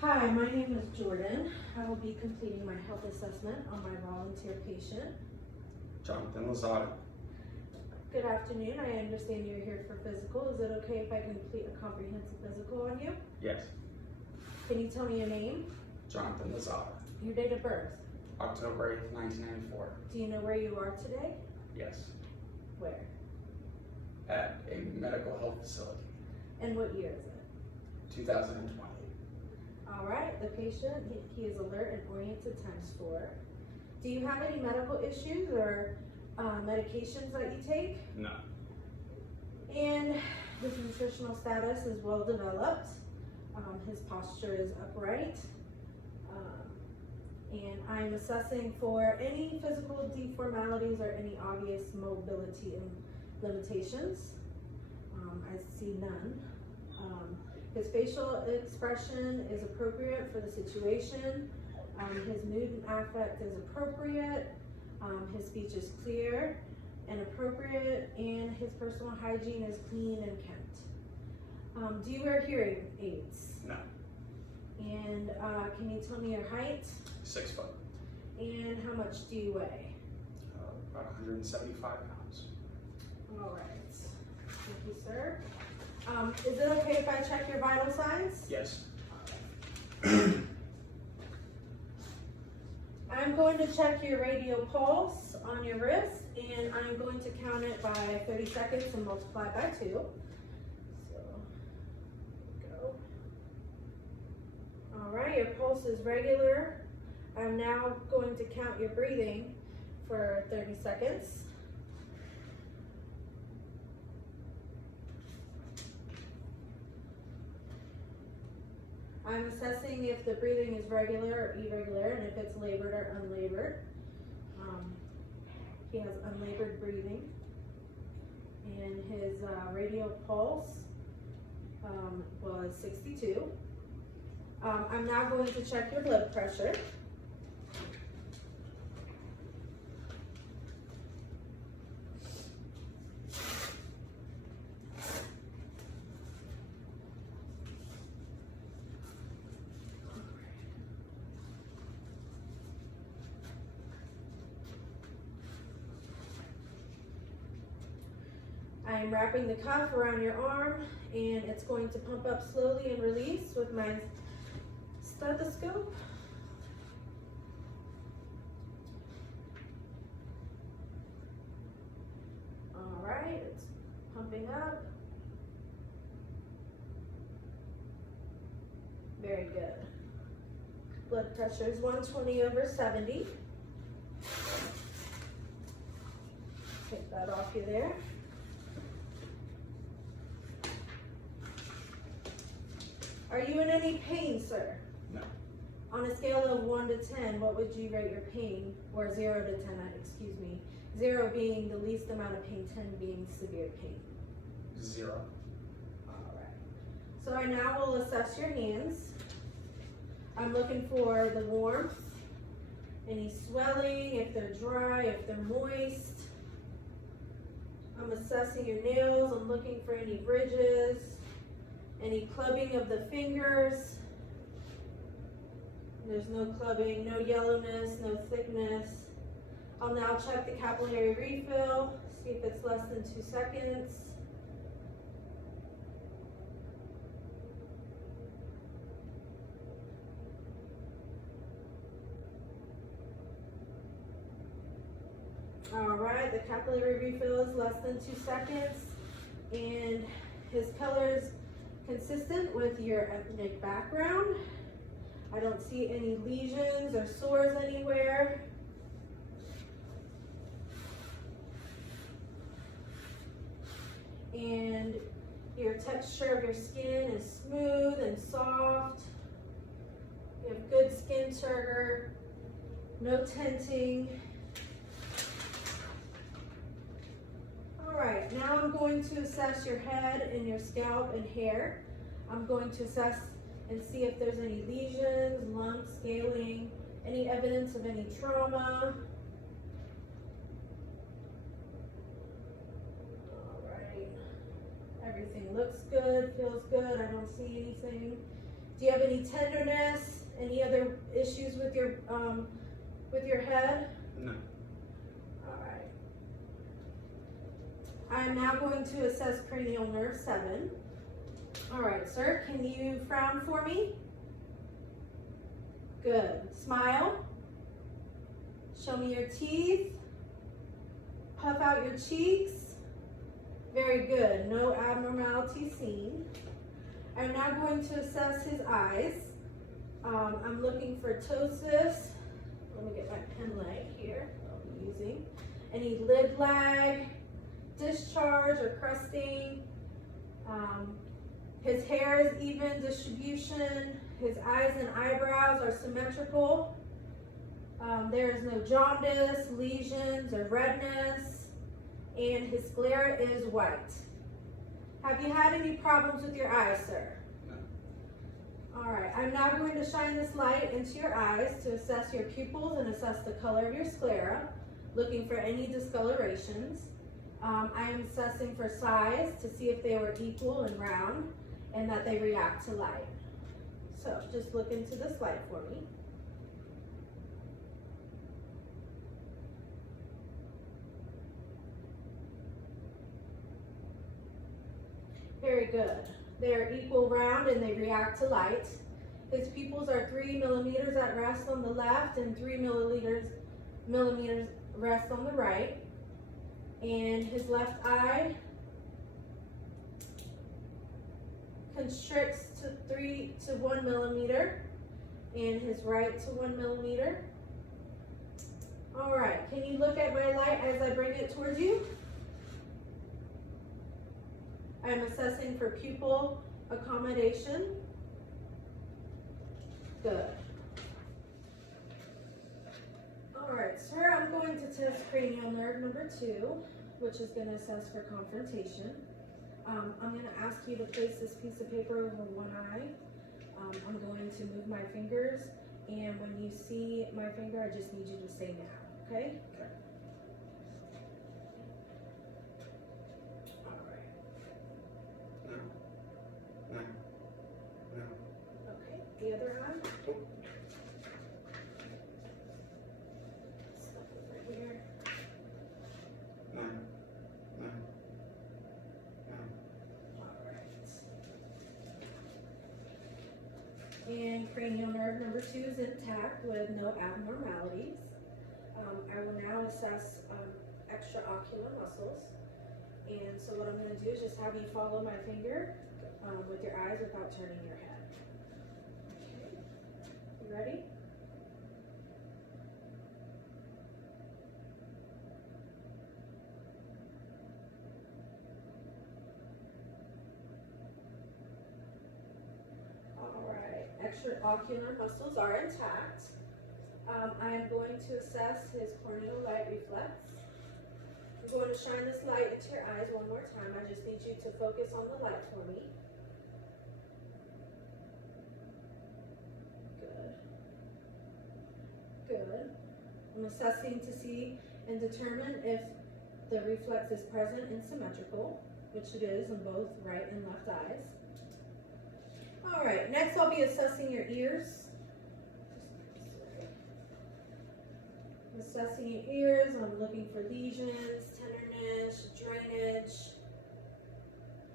Hi, my name is Jordan. I will be completing my health assessment on my volunteer patient. Jonathan Lozada. Good afternoon. I understand you're here for physical. Is it okay if I complete a comprehensive physical on you? Yes. Can you tell me your name? Jonathan Lozada. Your date of birth? October 8th, 1994. Do you know where you are today? Yes. Where? At a medical health facility. And what year is it? 2020. All right, the patient, he is alert and oriented ×4. Do you have any medical issues or medications that you take? No. And his nutritional status is well developed. His posture is upright. And I'm assessing for any physical deformalities or any obvious mobility limitations. I see none. His facial expression is appropriate for the situation. His mood and affect is appropriate. His speech is clear and appropriate, and his personal hygiene is clean and kept. Do you wear hearing aids? No. And can you tell me your height? 6 foot. And how much do you weigh? About 175 pounds. All right. Thank you, sir. Is it okay if I check your vital signs? Yes. I'm going to check your radial pulse on your wrist, and I'm going to count it by 30 seconds and multiply by 2. So, go. All right, your pulse is regular. I'm now going to count your breathing for 30 seconds. I'm assessing if the breathing is regular or irregular, and if it's labored or unlabored. He has unlabored breathing, and his radial pulse was 62. I'm now going to check your blood pressure. I'm wrapping the cuff around your arm, and it's going to pump up slowly and release with my stethoscope. All right, it's pumping up. Very good. Blood pressure is 120/70. Take that off you there. Are you in any pain, sir? No. On a scale of 1 to 10, what would you rate your pain? Or 0 to 10, excuse me. 0 being the least amount of pain, 10 being severe pain. 0. All right. So I now will assess your hands. I'm looking for the warmth, any swelling, if they're dry, if they're moist. I'm assessing your nails. I'm looking for any ridges, any clubbing of the fingers. There's no clubbing, no yellowness, no thickness. I'll now check the capillary refill, see if it's less than 2 seconds. All right, the capillary refill is less than 2 seconds, and his color is consistent with your ethnic background. I don't see any lesions or sores anywhere. And your texture of your skin is smooth and soft. You have good skin turgor, no tinting. All right, now I'm going to assess your head and your scalp and hair. I'm going to assess and see if there's any lesions, lumps, scaling, any evidence of any trauma. All right, everything looks good, feels good. I don't see anything. Do you have any tenderness? Any other issues with your head? No. All right. I'm now going to assess cranial nerve 7. All right, sir, can you frown for me? Good. Smile. Show me your teeth. Puff out your cheeks. Very good. No abnormality seen. I'm now going to assess his eyes. I'm looking for ptosis. Let me get my pen light here. I'll be using any lid lag, discharge or crusting. His hair is even distribution. His eyes and eyebrows are symmetrical. There is no jaundice, lesions, or redness, and his sclera is white. Have you had any problems with your eyes, sir? No. All right, I'm now going to shine this light into your eyes to assess your pupils and assess the color of your sclera, looking for any discolorations. I am assessing for size to see if they were equal and round and that they react to light. So just look into this light for me. Very good. They are equal round and they react to light. His pupils are 3 millimeters at rest on the left and 3 millimeters rest on the right. And his left eye constricts to 1 millimeter and his right to 1 millimeter. All right, can you look at my light as I bring it towards you? I'm assessing for pupil accommodation. Good. All right, sir, I'm going to test cranial nerve number 2, which is going to assess for confrontation. I'm going to ask you to place this piece of paper over one eye. I'm going to move my fingers, and when you see my finger, I just need you to say now, okay? Okay. All right. No. No. No. Okay, the other eye. Oh. Step over here. No. No. No. All right. And cranial nerve number 2 is intact with no abnormalities. I will now assess extraocular muscles. And so what I'm going to do is just have you follow my finger with your eyes without turning your head. Okay. You ready? All right. Extraocular muscles are intact. I am going to assess his corneal light reflex. I'm going to shine this light into your eyes one more time. I just need you to focus on the light for me. Good. Good. I'm assessing to see and determine if the reflex is present and symmetrical, which it is in both right and left eyes. All right, next I'll be assessing your ears. I'm assessing your ears, and I'm looking for lesions, tenderness, drainage.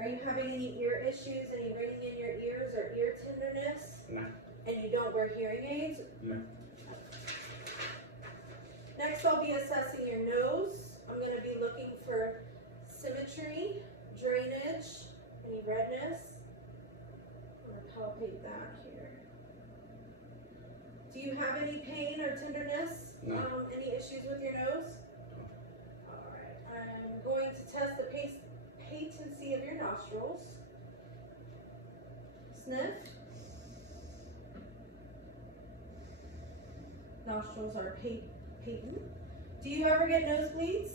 Are you having any ear issues, any ringing in your ears or ear tenderness? No. And you don't wear hearing aids? No. Next, I'll be assessing your nose. I'm going to be looking for symmetry, drainage, any redness. I'm going to palpate that here. Do you have any pain or tenderness? No. Any issues with your nose? All right. I'm going to test the patency of your nostrils. Sniff. Nostrils are patent. Do you ever get nosebleeds?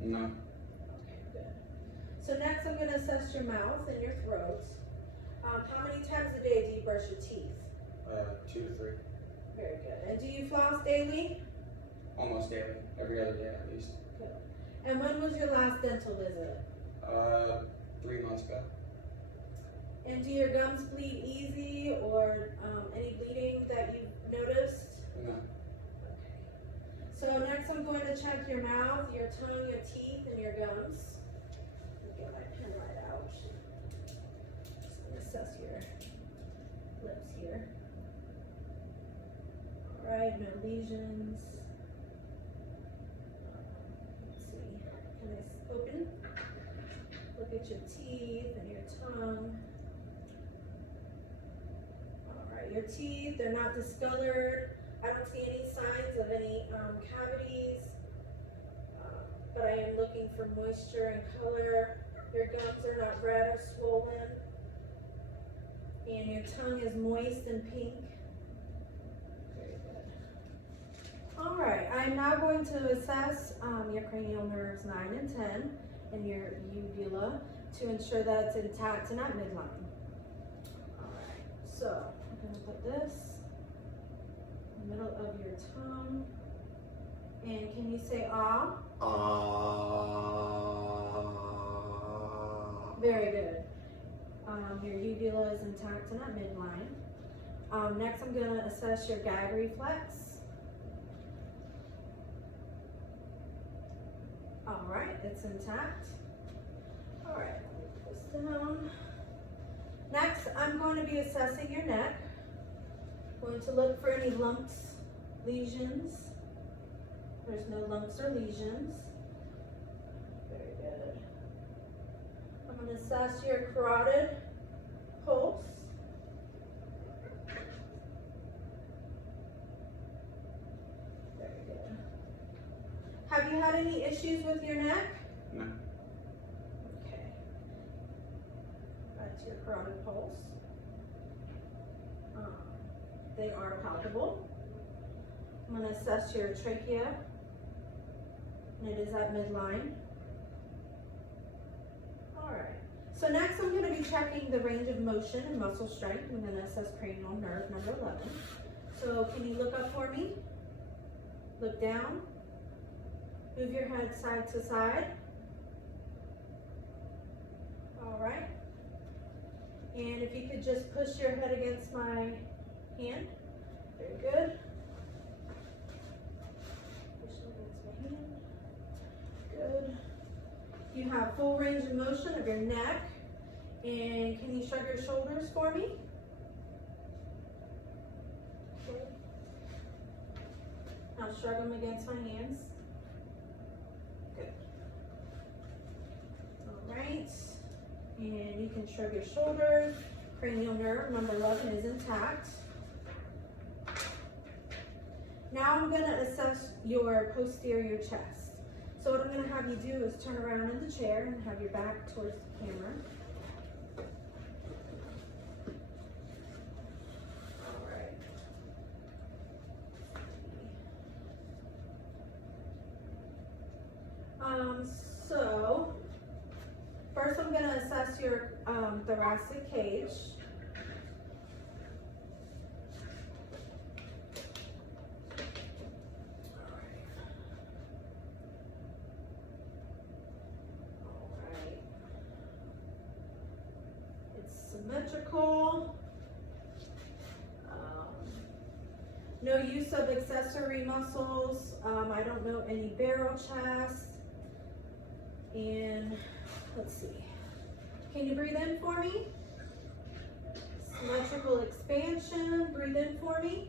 No. Okay, good. So next I'm going to assess your mouth and your throat. How many times a day do you brush your teeth? 2 to 3. Very good. And do you floss daily? Almost daily. Every other day at least. Good. And when was your last dental visit? 3 months ago. And do your gums bleed easy, or noticed? No. Okay. So next I'm going to check your mouth, your tongue, your teeth, and your gums. Let me get my pen right out. Just gonna assess your lips here. Alright, no lesions. Let's see. Can I open? Look at your teeth and your tongue. Alright, your teeth, they're not discolored. I don't see any signs of any cavities, but I am looking for moisture and color. Your gums are not red or swollen, and your tongue is moist and pink. Very good. All right, I'm now going to assess your cranial nerves 9 and 10 and your uvula to ensure that it's intact and at midline. All right, so I'm going to put this middle of your tongue. And can you say ah? Very good. Your uvula is intact and at midline. Next, I'm going to assess your gag reflex. All right, it's intact. All right, let me put this down. Next, I'm going to be assessing your neck. Going to look for any lumps, lesions. There's no lumps or lesions. Very good. I'm going to assess your carotid pulse. Very good. Have you had any issues with your neck? No. Okay. Back to your carotid pulse. They are palpable. I'm going to assess your trachea, and it is at midline. All right. So next I'm going to be checking the range of motion and muscle strength. I'm going to assess cranial nerve number 11. So can you look up for me? Look down. Move your head side to side. All right. And if you could just push your head against my hand. Very good. Push it against my hand. Good. You have full range of motion of your neck. And can you shrug your shoulders for me? Good. Now shrug them against my hands. Good. All right. And you can shrug your shoulders. Cranial nerve number 11 is intact. Now I'm going to assess your posterior chest. So what I'm going to have you do is turn around in the chair and have your back towards the camera. All right. So first I'm going to assess your thoracic cage. Symmetrical. No use of accessory muscles. I don't know any barrel chest. And let's see. Can you breathe in for me? Symmetrical expansion. Breathe in for me.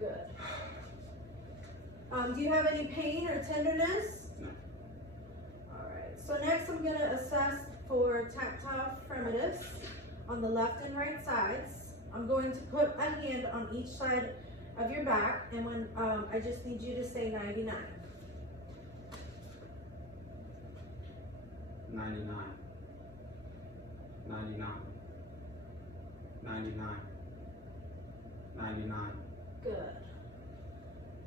Good. Do you have any pain or tenderness? No. All right. So next I'm going to assess for tactile fremitus on the left and right sides. I'm going to put a hand on each side of your back, and when I just need you to say 99. 99. 99. 99. 99. Good.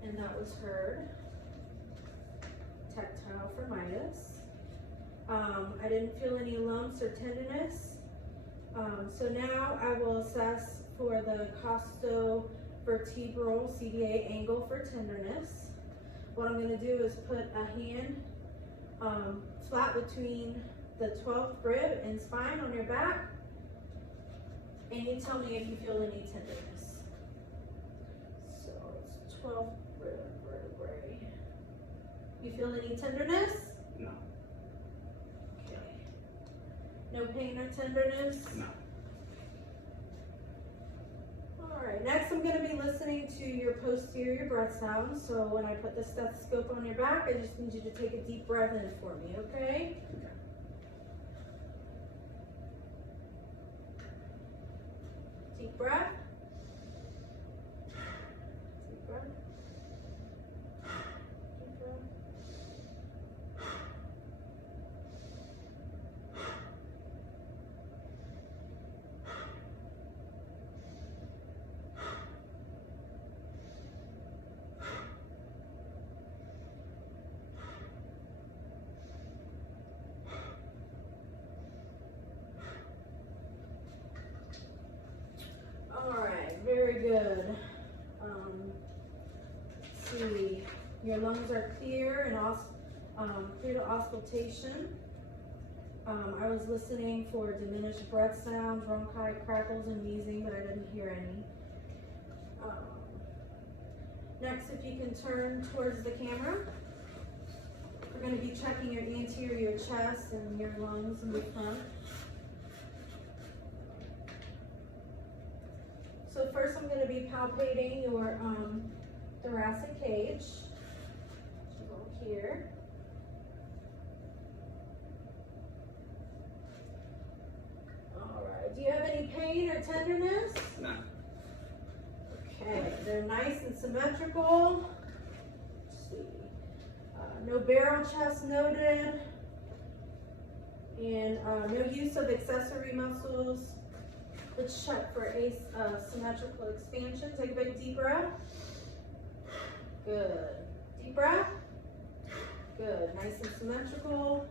And that was heard. Tactile fremitus. I didn't feel any lumps or tenderness. So now I will assess for the costovertebral CVA angle for tenderness. What I'm going to do is put a hand flat between the 12th rib and spine on your back, and you tell me if you feel any tenderness. 12 vertebrae. You feel any tenderness? No. Okay. No pain or tenderness? No. Alright, next I'm going to be listening to your posterior breath sounds. So when I put the stethoscope on your back, I just need you to take a deep breath in for me, okay? Okay. Deep breath. Deep breath. Deep breath. Alright, very good. Let's see, your lungs are clear and clear to auscultation. I was listening for diminished breath sounds, bronchi, crackles, and wheezing, but I didn't hear any. Next, if you can turn towards the camera, we're going to be checking your anterior chest and your lungs in the front. So first I'm going to be palpating your thoracic cage. Go here. Alright, do you have any pain or tenderness? No. Okay, they're nice and symmetrical. Let's see. No barrel chest noted. And no use of accessory muscles. Let's check for asymmetrical expansion. Take a big deep breath. Good. Deep breath. Good. Nice and symmetrical.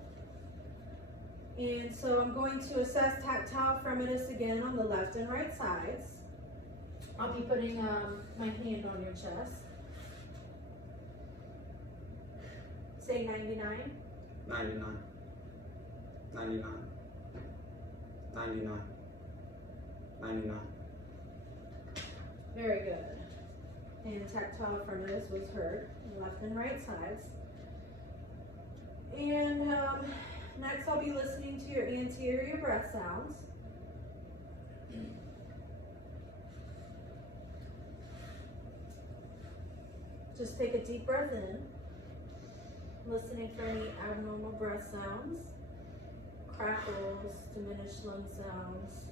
And so I'm going to assess tactile fremitus again on the left and right sides. I'll be putting my hand on your chest. Say 99. 99. 99. 99. 99. Very good. And tactile fremitus was heard, left and right sides. And next I'll be listening to your anterior breath sounds. Just take a deep breath in, listening for any abnormal breath sounds, crackles, diminished lung sounds.